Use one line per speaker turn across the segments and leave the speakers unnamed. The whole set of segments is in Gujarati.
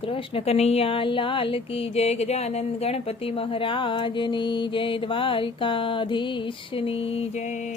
કૃષ્ણ કનૈયા લાલ કી જય ગજાનંદ ગણપતિ મહારાજની જય દ્વારિકાધીશની જય.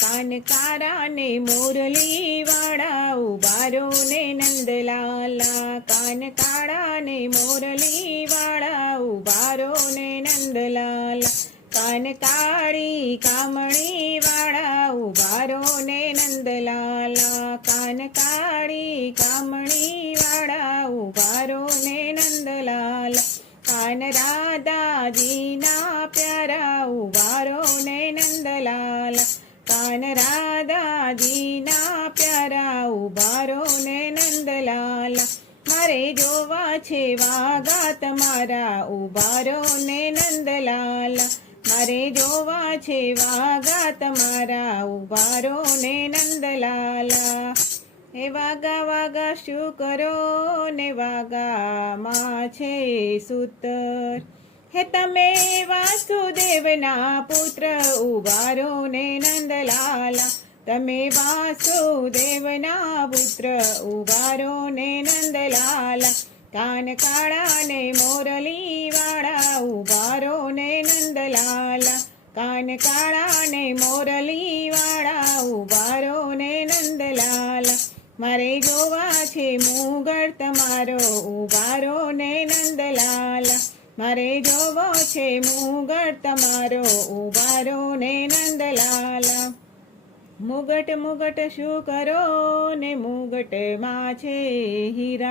કાનકારા ને મુરલી વાળા ઉબારો ને નંદલાલા. કાનકાળા ને મુરલી વાળા ઉબારો ને નંદલાલા. કાનકાળી કામણી વાળા ઉભારો ને નંદલાલા. કાનકાળી કામણી વાળા ઉભારો ને નંદલાલા. કાન રાધાજીના પ્યારા ઉભારો ને નંદલાલા. કાન રાધાજીના પ્યારા ઉભારો ને નંદલાલા. મારે જોવા છે વાગા તમારા ઉભારો ને નંદલાલા. મારે જોવા છે વાગા તમારા ઉભારો ને નંદલાલા. હે વાગા વાગા શું કરો ને વાગામાં છે સૂતર? હે તમે વાસુદેવના પુત્ર ઉભારો ને નંદલાલા. તમે વાસુદેવના પુત્ર ઉભારો ને નંદલાલા. કાન કાળા ને મોરલી વાળા ઉભારો ને નંદલાલા. કાન કાળા ને મોરલી વાળા ઉભારો ને નંદલાલા. મારે જોવા છે મુગળ તમારો ઉભારો ને નંદલાલા. મારે જોવો છે મુગટ તમારો ઉભારો ને નંદલાલા. મુગટ મુગટ શું કરો ને મુગટમાં છે હીરા?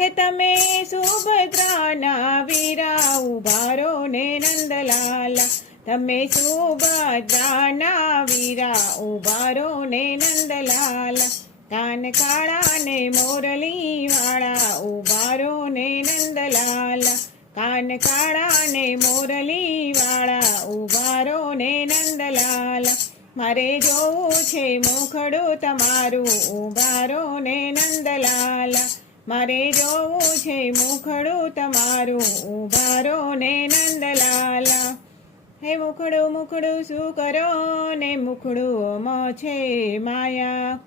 હે તમે સુભદ્રાના વીરા ઉભારો ને નંદલાલા. તમે સુભદ્રાના વીરા ઉભારો ને નંદલાલા. કાન કાળા ને મોરલી વાળા ઉભારો ને નંદલાલા. કાન કાળા ને મોરલી વાળા ઉભારો ને નંદલાલા. મારે જોવું છે મોખડું તમારું ઉભારો ને નંદલાલા. મારે જોવું છે મુખડું તમારું, ઉભારો ને નંદલાલા. હે મુખડું મુખડું શું કરો ને મુખડું છે માયા.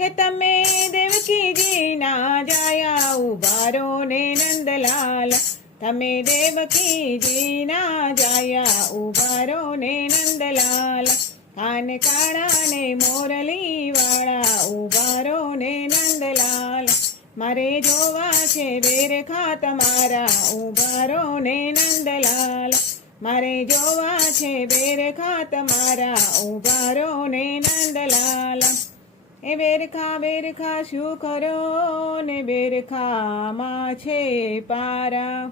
હે તમે દેવકીજીના જાયા, ઉભારો ને નંદલાલા. તમે દેવકીજીના જાયા, ઉભારો ને નંદલાલા. કાન કાળા ને મોરલી વાળા ઉભારો ને નંદલાલા. મારે જોવા છે બેરખા તમારા ઉભારો ને નંદલાલ. મારે જોવા છે બેરખા તમારા ઉભારો ને નંદલાલ. એ બેરખા બેરખા શું કરો ને બેરખામાં છે પારા.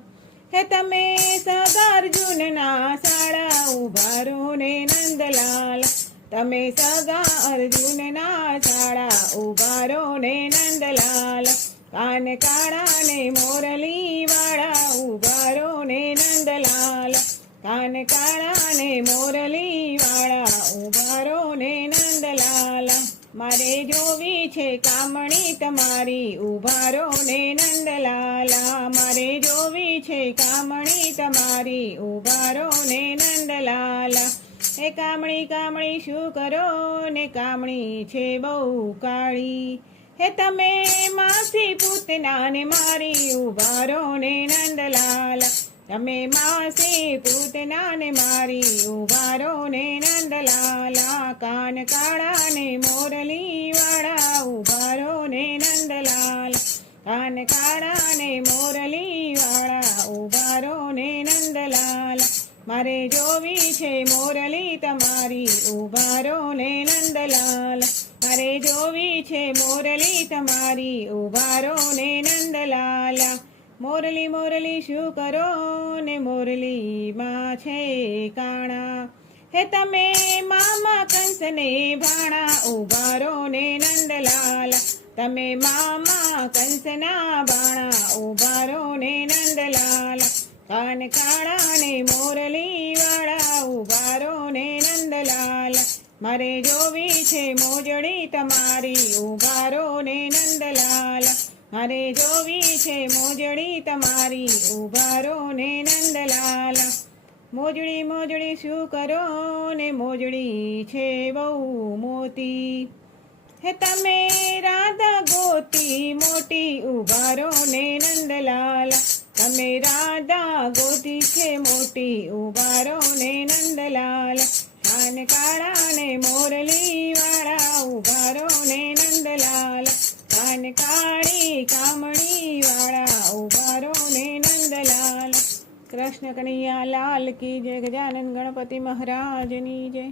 હે તમે સગાર્જુનના શાળા ઉભારો ને નંદલાલ. તમે સગા અર્જુનના શાળા ઉભારો ને નંદલાલ. કાન કાળા ને મોરલી વાળા ઉભારો ને નંદલાલ. કાન કાળા ને મોરલી વાળા ઉભારો ને નંદલાલ. મારે જોવી છે કામણી તમારી ઉભારો ને નંદલાલા. મારે જોવી છે કામણી તમારી ઉભારો ને નંદલાલા. એ કામણી કામણી શું કરો ને કામણી છે બહુ કાળી. હે તમે માસી પૂતનાને મારી ઉભારો ને નંદલાલા. તમે માસી પૂતનાને મારી ઉભારો ને નંદલાલા. કાન કાળા ને મોરલી વાળા ઉભારો ને નંદલાલા. કાન કાળા ને મોરલી વાળા ઉભારો નંદલાલા. મારે જોવી છે મોરલી તમારી ઉભારો ને નંદલાલા. મારે જોવી છે મોરલી તમારી, ઉભારો ને નંદલાલા. મોરલી મોરલી શું કરો ને મોરલીમાં છે કાણા? હે તમે મામા કંસને ભાણા, ઉભારો ને નંદલાલા. તમે મામા કંસના બાણા ઉભારો ને નંદલાલા. કાન કાળા ને મોરલી વાળા ઉભારો ને નંદલાલા. મારે જોવી છે મોજડી તમારી ઉભારો ને નંદલાલ. મારે જોવી છે મોજડી તમારી ઉભારો ને નંદલાલ. મોજડી મોજડી શું કરો ને મોજડી છે બહુ મોતી હે તમે રાધા ગોતી મોટી ઉભારો ને નંદલાલ. તમે રાધા ગોતી છે મોટી ઉભારો ને નંદલાલ. કાન કાળા ને ઉભારો ને નંદલાલ. કાન કાળી કામણી વાળા ઉભારો ને નંદલાલ. કૃષ્ણ કનૈયા લાલ કી જય, ગજાનન ગણપતિ મહારાજની જય.